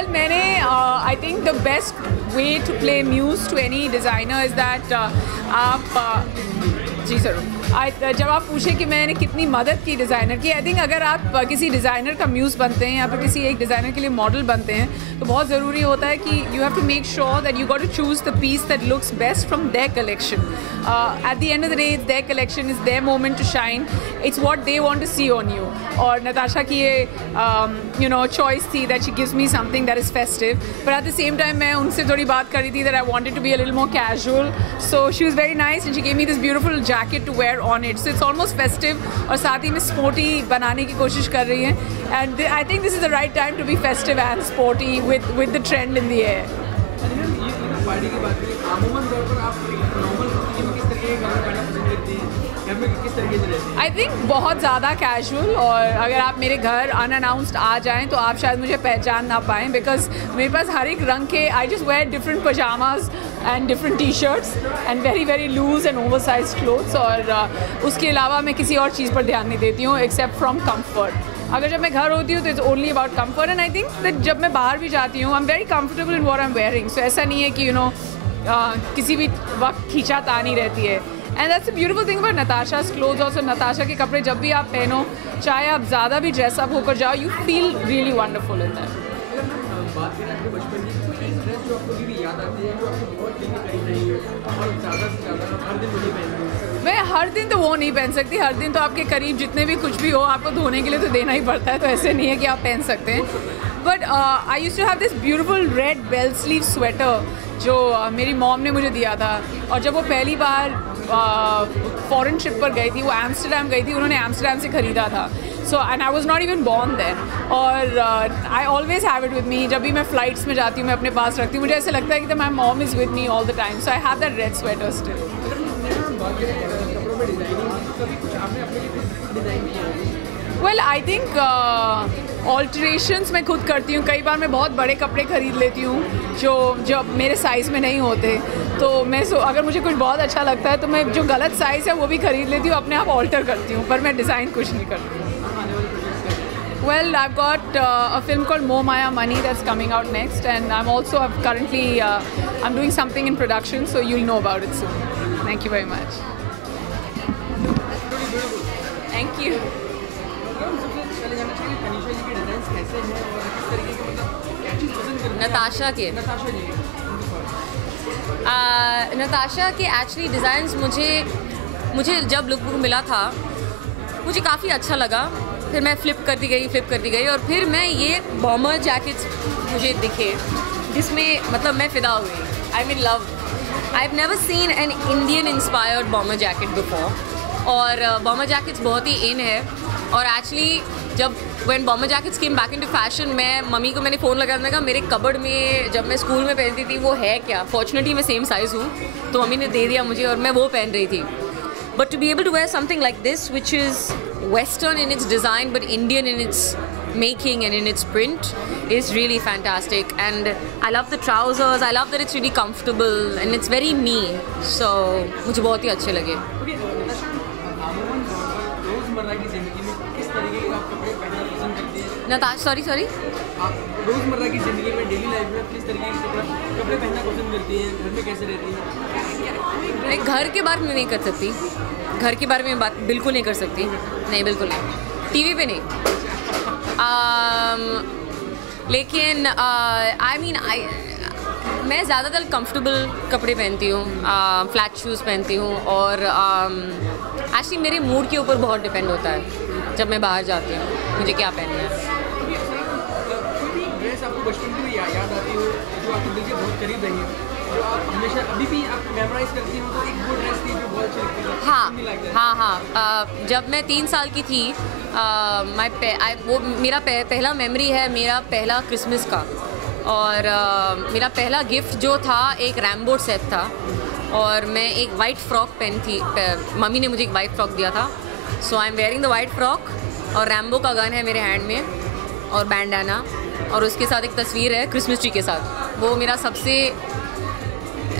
Well, मैंने I think the best way to play muse to any designer is that आप जी sir जब आप पूछे कि मैंने कितनी मदद की डिज़ाइनर की, आई थिंक अगर आप किसी डिज़ाइनर का म्यूज़ बनते हैं या फिर किसी एक डिज़ाइनर के लिए मॉडल बनते हैं तो बहुत ज़रूरी होता है कि you have to make sure that you got to choose the piece that looks best from their collection. At the end of the day it's their collection, is their moment to shine, it's what they want to see on you. और नताशा की ये you know choice थी that she gives me something that is festive, but at the same time मैं उनसे थोड़ी बात कर रही थी that I wanted to be a little more casual. So she was very nice and she gave me this beautiful jacket to wear on it. So it's almost festive और साथ ही में स्पोर्टी बनाने की कोशिश कर रही हैं. And I think this is the right time to be festive and sporty with the trend in the air. Party की बात करें, आमूमन तौर पर आप नॉर्मल कुर्ती में किस तरीके के कपड़े पहनना पसंद करती हैं, घर में किस तरीके से रहती हैं? आई थिंक बहुत ज़्यादा कैजुअल, और अगर आप मेरे घर अनअनाउंस्ड आ जाएं तो आप शायद मुझे पहचान ना पाएँ, बिकॉज मेरे पास हर एक रंग के I just wear different pyjamas and different T shirts and very very loose and over size clothes. और उसके अलावा मैं किसी और चीज़ पर ध्यान नहीं देती हूँ एक्सेप्ट फ्रॉम कम्फर्ट. अगर जब मैं घर होती हूँ तो it's only about comfort. And I think that जब मैं बाहर भी जाती हूँ I am very comfortable in what I am wearing. So ऐसा नहीं है कि यू नो किसी भी वक्त खींचातानी रहती है. And that's a beautiful thing about Natasha's clothes. Also Natasha के कपड़े जब भी आप पहनो, चाहे आप ज़्यादा भी ड्रेसअप होकर जाओ, you feel really wonderful in that. बात करें आपके बचपन की, कोई एक ड्रेस जो आपको भी याद आती है जो आपको बहुत दिल के करीब रही है और ज़्यादा से ज़्यादा हर दिन मुझे पहनती है? मैं हर दिन तो वो नहीं पहन सकती. हर दिन तो आपके करीब जितने भी कुछ भी हो आपको धोने के लिए तो देना ही पड़ता है, तो ऐसे नहीं है कि आप पहन सकते हैं. But I used to have this beautiful red bell sleeve sweater जो मेरी मॉम ने मुझे दिया था. और जब वो पहली बार फॉरेन ट्रिप पर गई थी, वो एम्स्टर्डम गई थी, उन्होंने एम्स्टर्डम से ख़रीदा था. So and I was not even born then. और I always have it with me. जब भी मैं फ्लाइट्स में जाती हूँ मैं अपने पास रखती हूँ. मुझे ऐसे लगता है कि my mom is with me all the time. So I have that red sweater still. Well I think alterations मैं खुद करती हूँ. कई बार मैं बहुत बड़े कपड़े ख़रीद लेती हूँ जो मेरे साइज़ में नहीं होते. तो मैं अगर मुझे कुछ बहुत अच्छा लगता है तो मैं जो गलत साइज़ है वो भी ख़रीद लेती हूँ, अपने आप ऑल्टर करती हूँ, पर मैं डिज़ाइन कुछ नहीं करती. Well, I've got a film called Mo Maya Money that's coming out next, and I'm also currently I'm doing something in production, so you'll know about it soon. Thank you very much. Thank you. Natasha के नताशा के actually designs मुझे जब lookbook मिला था मुझे काफ़ी अच्छा लगा. फिर मैं फ्लिप करती गई और फिर मैं ये बॉमर जैकेट्स मुझे दिखे जिसमें मतलब मैं फ़िदा हुई. I mean love. I have never seen an Indian inspired Baumer jacket before. और बॉमर जैकेट्स बहुत ही इन है. और एक्चुअली जब when Baumer jackets came back into fashion, मैं मम्मी को मैंने फ़ोन लगाया, मैंने कहा मेरे कबर्ड में जब मैं स्कूल में पहनती थी वो है क्या. फॉर्चुनेटली मैं सेम साइज़ हूँ तो मम्मी ने दे दिया मुझे और मैं वो पहन रही थी. But to be able to wear something like this, which is Western in its design but Indian in its making and in its print, is really fantastic. And I love the trousers. I love that it's really comfortable and it's very me. So मुझे बहुत ही अच्छे लगे. रोज़मर्रा की ज़िंदगी में किस तरीके के आप कपड़े पहनना पसंद करती हैं? नताशा सॉरी आप रोज़मर्रा की ज़िंदगी में डेली लाइफ में किस तरीके के कपड़े पहनना पसंद करती हैं? घर में कैसे रहती हैं? मैं घर के बारे में नहीं कर सकती. घर के बारे में बात बिल्कुल नहीं कर सकती. नहीं, बिल्कुल नहीं. टीवी पे नहीं. लेकिन मैं ज़्यादातर कंफर्टेबल कपड़े पहनती हूँ. फ्लैट शूज़ पहनती हूँ. और एक्चुअली मेरे मूड के ऊपर बहुत डिपेंड होता है जब मैं बाहर जाती हूँ मुझे क्या पहनना है. कोई ड्रेस आपको बचपन की याद आती हो जो आपके दिल के बहुत करीब रही है, जो आप हमेशा अभी भी आप मेमोराइज करती हो, तो एक वो ड्रेस थी जो बहुत अच्छी लगती थी? हाँ. जब मैं 3 साल की थी वो मेरा पहला मेमोरी है मेरा पहला क्रिसमस का. और मेरा पहला गिफ्ट जो था एक रैम्बो सेट था और मैं एक वाइट फ्रॉक पहनी थी. मम्मी ने मुझे एक वाइट फ्रॉक दिया था. So I am wearing the white frock और रैम्बो का गन है मेरे हैंड में और बैंडाना और उसके साथ एक तस्वीर है क्रिसमस ट्री के साथ. वो मेरा सबसे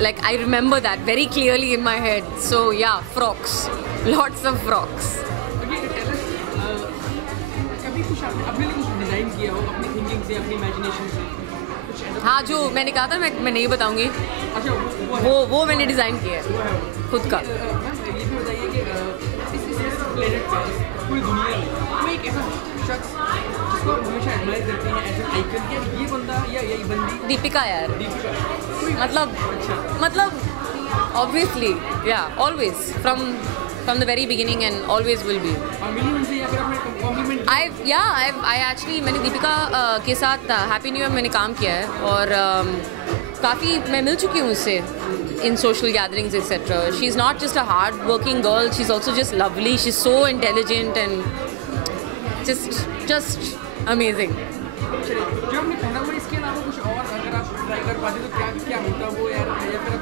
like I remember that very clearly in my head. So yeah, frocks, lots of frocks. कभी कुछ आपने अपने लिए कुछ डिज़ाइन किया हो अपनी थिंकिंग से, अपनी इमेजिनेशन से? कुछ ऐसा? हाँ, जो मैंने कहा था मैं नहीं बताऊंगी, अच्छा वो वो मैंने डिज़ाइन किया है खुद का। मैम ये भी बताइए कि इस प्लेनेट पे पूरी दुनिया में कोई एक ऐसा शख्स जिसको आप हमेशा एडमायर करते हैं एज एन आइकन कि ये बंदा या यही बंदी? दीपिका यार, दीपिका। मतलब ऑब्वियसली या always from the very beginning and always will be. और मिली उनसे या फिर आपने कॉम्प्लीमेंट? आई एक्चुअली मैंने दीपिका के साथ हैप्पी न्यू ईयर मैंने काम किया है, और काफ़ी मैं मिल चुकी हूँ उससे in social gatherings etcetera. She is not just a hard working girl, she is also just lovely, she is so intelligent and just amazing. चलिए, जो आपने पहना हुआ इसके अलावा कुछ और अगर आप ट्राई कर पाते तो क्या होता वो यार, या फिर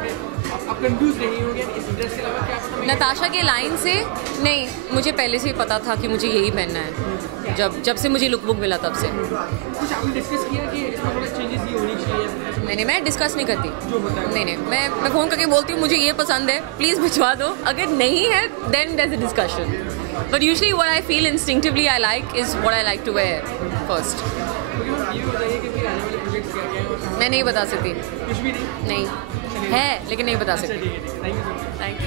आप कंफ्यूज नहीं होंगे इस ड्रेस के अलावा क्या पता? नताशा के लाइन से नहीं, मुझे पहले से ही पता था कि मुझे यही पहनना है, जब से मुझे लुक बुक मिला तब से। कुछ आपने डिस्कस किया कि इसमें थोड़ा चेंजेस ये होनी चाहिए? नहीं, मैं डिस्कस नहीं करती। जो होता है नहीं, मैं फ़ोन करके बोलती हूँ मुझे ये पसंद है, प्लीज़ भिजवा दो। अगर नहीं है then there is a discussion, but usually what I feel instinctively I like is what I like to wear first. ये बताइए कि फिर आने वाले प्रोजेक्ट्स क्या क्या है और मैं नहीं बता सकती। कुछ भी नहीं? नहीं है, लेकिन नहीं बता सकती। Thank you so much. Thank you.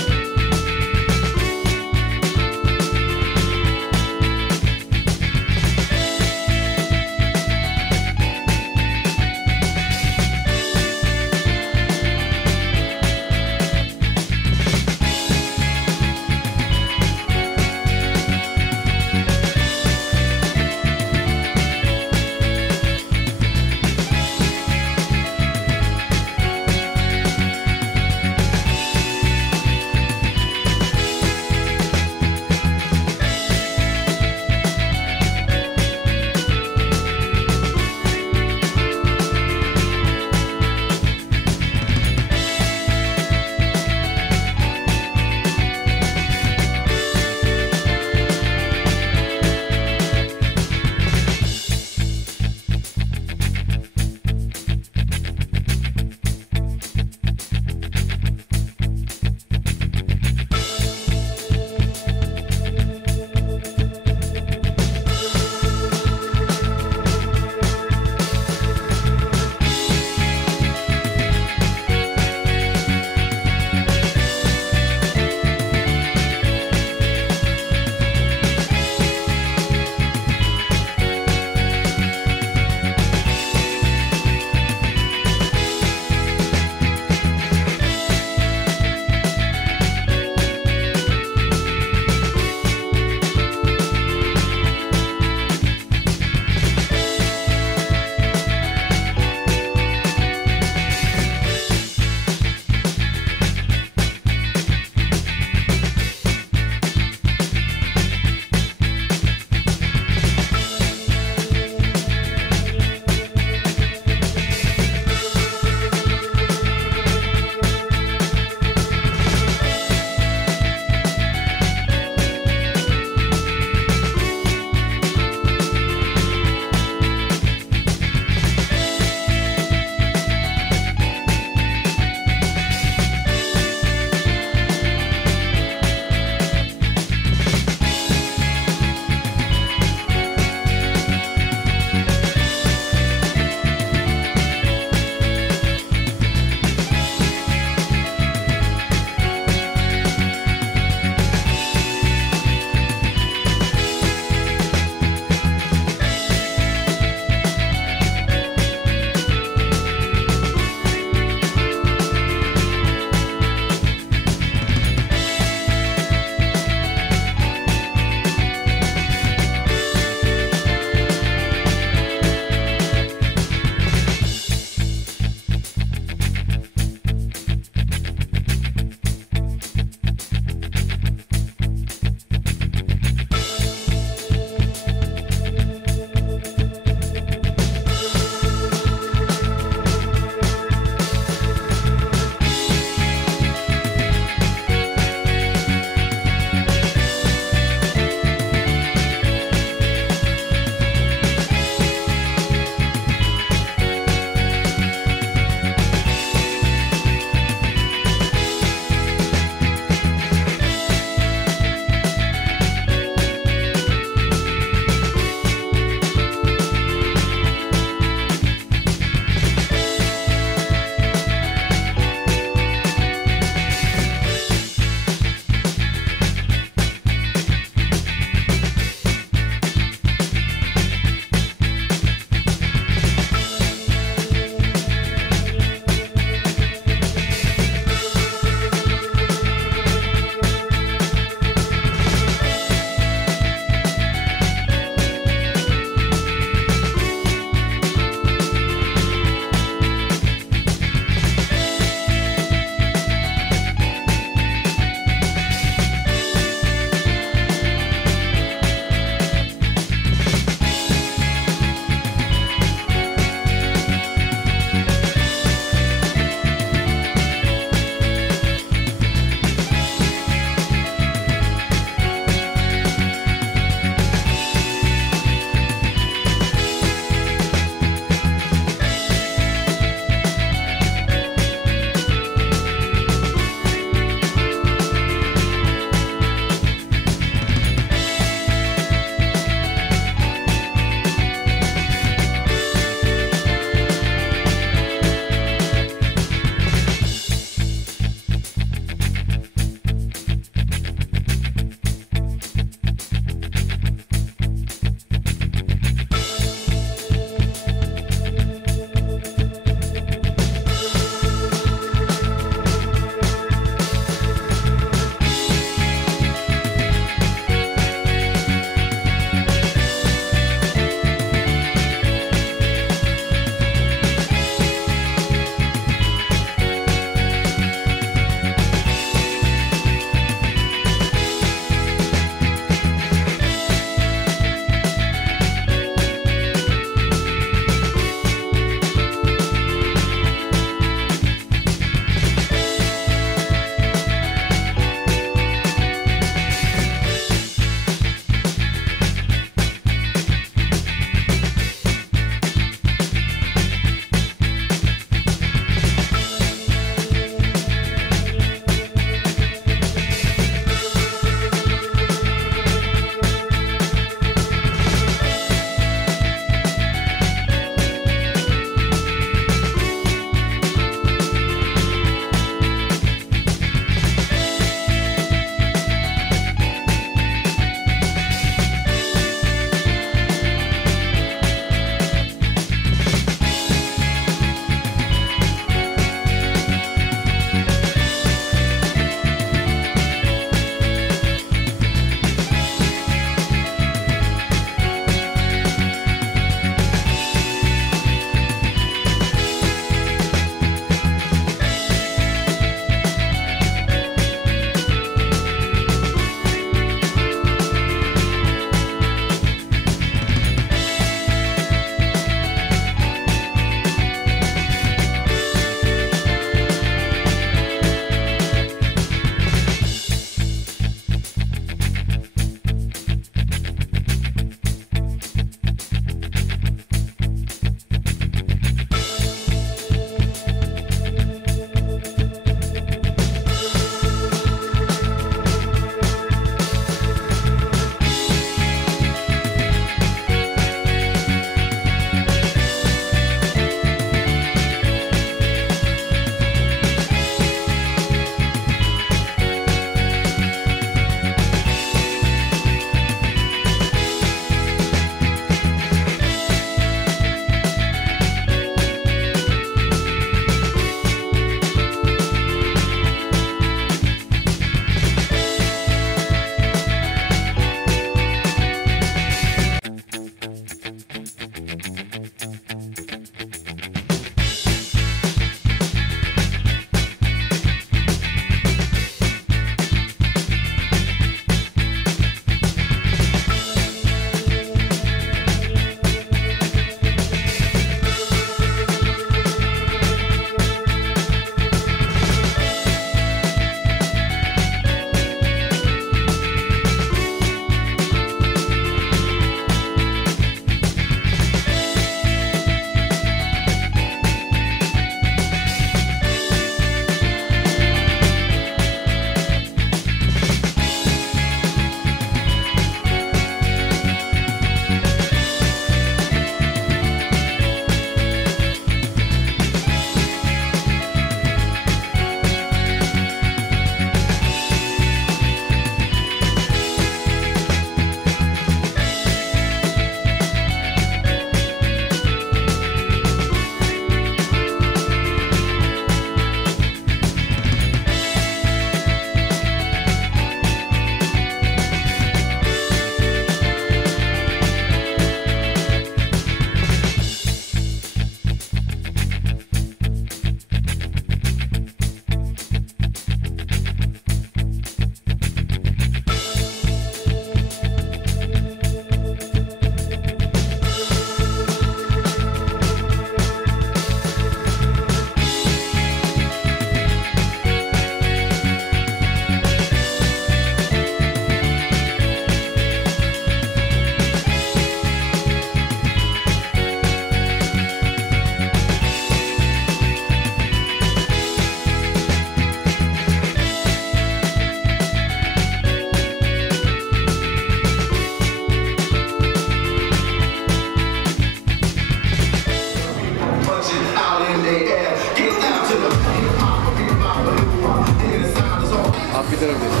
आपकी तरफ देखो।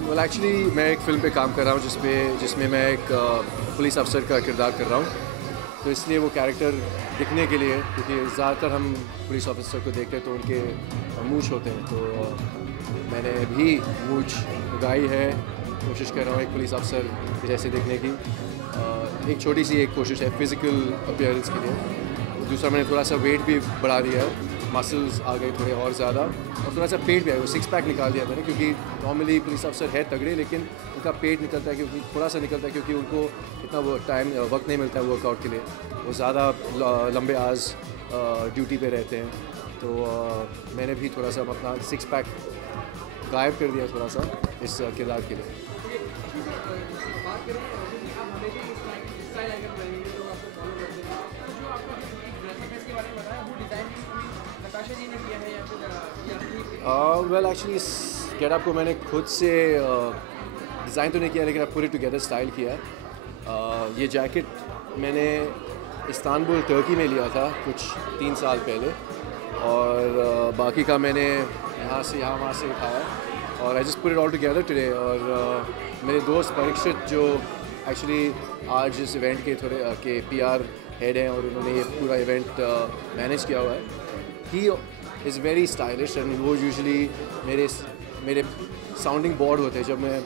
वेल एक्चुअली मैं एक फ़िल्म पे काम कर रहा हूँ जिसमें मैं एक पुलिस अफसर का किरदार कर रहा हूँ, तो इसलिए वो कैरेक्टर दिखने के लिए, क्योंकि ज़्यादातर हम पुलिस ऑफिसर को देखते हैं तो उनके मूंछ होते हैं, तो मैंने भी मूंछ उगाई है। कोशिश कर रहा हूँ एक पुलिस अफसर जैसे दिखने की। एक छोटी सी एक कोशिश है फिज़िकल अपीयरेंस के लिए। दूसरा मैंने थोड़ा सा वेट भी बढ़ा दिया है, मसल्स आ गए थोड़े और ज़्यादा, और थोड़ा सा पेट भी आया, वो 6 पैक निकाल दिया मैंने, क्योंकि नॉर्मली पुलिस अफसर है तगड़े लेकिन उनका पेट निकलता है, क्योंकि थोड़ा सा निकलता है क्योंकि उनको इतना वो वक्त नहीं मिलता है वर्कआउट के लिए, वो ज़्यादा लंबे आज ड्यूटी पे रहते हैं। तो मैंने भी थोड़ा सा अपना 6 पैक गायब कर दिया थोड़ा सा इस किरदार के लिए। वेल एक्चुअली इस गेटअप को मैंने खुद से डिज़ाइन तो नहीं किया, लेकिन पूरी टुगेदर स्टाइल किया। ये जैकेट मैंने इस्तांबुल तुर्की में लिया था कुछ 3 साल पहले, और बाकी का मैंने यहाँ वहाँ से उठाया, और I just put it all together today. और मेरे दोस्त परीक्षित जो एक्चुअली आज इस इवेंट के PR हेड हैं, और उन्होंने ये पूरा इवेंट मैनेज किया हुआ है। He is very stylish and वो यूजुअली मेरे साउंडिंग बोर्ड होते हैं जब मैं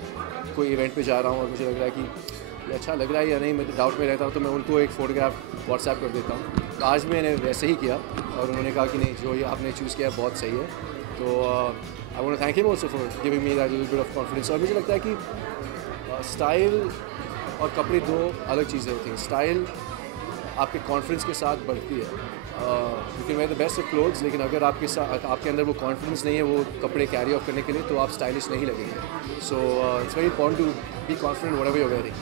कोई इवेंट पे जा रहा हूँ और मुझे लग रहा है कि ये अच्छा लग रहा है या नहीं, मैं डाउट में रहता हूँ, तो मैं उनको एक फ़ोटोग्राफ व्हाट्सएप कर देता हूँ। आज मैंने वैसे ही किया और उन्होंने कहा कि नहीं, जो ये आपने चूज़ किया बहुत सही है। तो I want to thank him also for giving me that little bit of confidence. और मुझे लगता है कि स्टाइल और कपड़े 2 अलग चीज़ें होती हैं। स्टाइल आपके कॉन्फिडेंस के साथ बढ़ती है, you can wear the best of clothes, लेकिन अगर आपके अंदर वो कॉन्फिडेंस नहीं है वो कपड़े कैरी ऑफ करने के लिए, तो आप स्टाइलिश नहीं लगेंगे। So it's very important to be confident whatever you are wearing.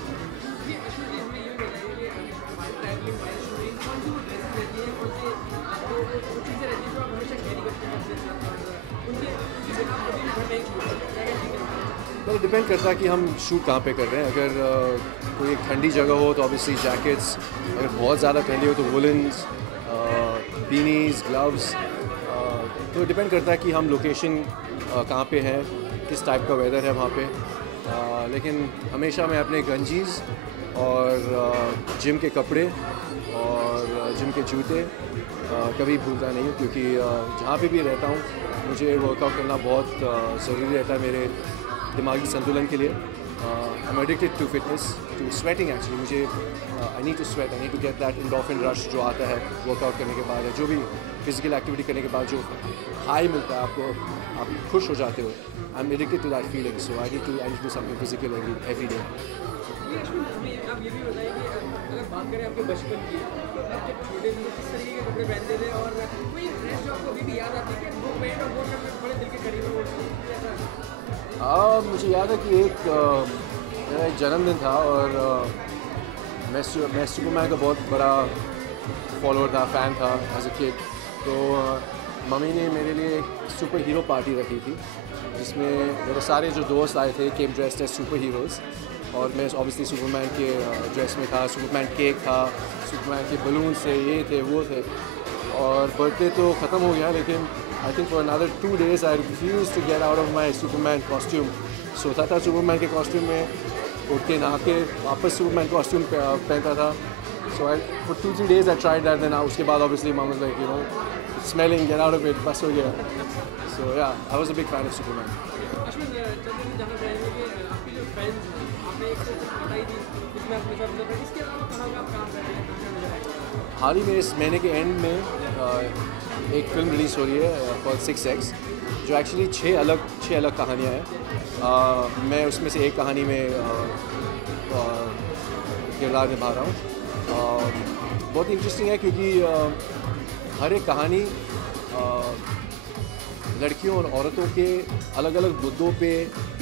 तो डिपेंड करता है कि हम शूट कहाँ पे कर रहे हैं। अगर कोई एक ठंडी जगह हो तो ऑब्वियसली जैकेट्स, अगर बहुत ज़्यादा ठंडी हो तो वुलन्स, बीनीज, ग्लव्स। तो डिपेंड करता है कि हम लोकेशन कहाँ पे हैं, किस टाइप का वेदर है वहाँ पे। लेकिन हमेशा मैं अपने गंजीज़ और जिम के कपड़े और जिम के जूते कभी भूलता नहीं हूँ, क्योंकि जहाँ पे भी रहता हूँ मुझे वर्कआउट करना बहुत ज़रूरी रहता है मेरे दिमागी संतुलन के लिए। I am addicted to fitness, to sweating actually. मुझे I need to sweat, I need to get that endorphin rush जो आता है वर्कआउट करने के बाद, या जो भी फिजिकल एक्टिविटी करने के बाद जो हाई मिलता है आपको, आप खुश हो जाते हो। I am addicted to that feeling, so I need to do something physical every day. आप ये भी बताइए कि अगर बात करें आपके बचपन की, तो आप जब छोटे थे किस तरीके के कपड़े पहनते थे, और कोई ड्रेस जो आपको अभी भी याद आती है कि वो पहन और वो करने बड़े दिल के करीब हो? मुझे याद है कि मेरा एक जन्मदिन था और मैं सुपरमैन का बहुत बड़ा फॉलोअर था, फ़ैन था एज अ किड। तो मम्मी ने मेरे लिए सुपर हीरो पार्टी रखी थी, जिसमें मेरे सारे जो दोस्त आए थे केम ड्रेस्ड एज सुपर हीरोज़, और मैं ऑब्वियसली सुपरमैन के ड्रेस में था। सुपरमैन केक था, सुपरमैन के बलून थे, ये थे वो थे। और बर्थडे तो ख़त्म हो गया, लेकिन I think for another 2 days I refuse to get out of my Superman costume. सोता था सुपरमैन के कॉस्ट्यूम में, उठ के नहा के वापस सुपरमैन कॉस्ट्यूम पहनता था। So I for 2-3 days I tried that, then उसके बाद obviously mom was like, you know, smelling, get out of it, बस हो गया। So yeah, I was a big fan of Superman. हाल ही में इस महीने के एंड में एक फ़िल्म रिलीज़ हो रही है कॉल्ड 6X, जो एक्चुअली 6 अलग कहानियाँ हैं। मैं उसमें से एक कहानी में किरदार निभा रहा हूँ। बहुत इंटरेस्टिंग है क्योंकि हर एक कहानी लड़कियों और औरतों के अलग अलग मुद्दों पे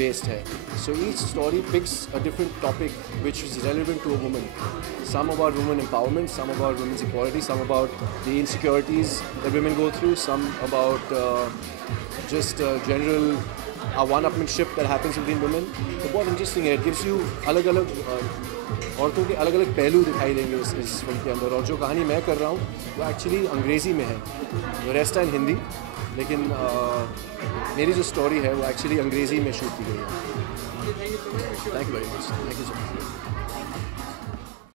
बेस्ड है. So each story picks a different topic which is relevant to a woman. Some about women empowerment, some about women's equality, some about the insecurities that women go through, some about just general one-upmanship that happens between women. तो बहुत interesting है. It gives you अलग अलग औरतों के अलग अलग पहलू दिखाई देंगे इस फिल्म के अंदर. और जो कहानी मैं कर रहा हूँ वो एक्चुअली अंग्रेज़ी में है, the rest है हिंदी, लेकिन मेरी जो स्टोरी है वो एक्चुअली अंग्रेज़ी में शूट की गई है. Thank you very much. Thank you so much.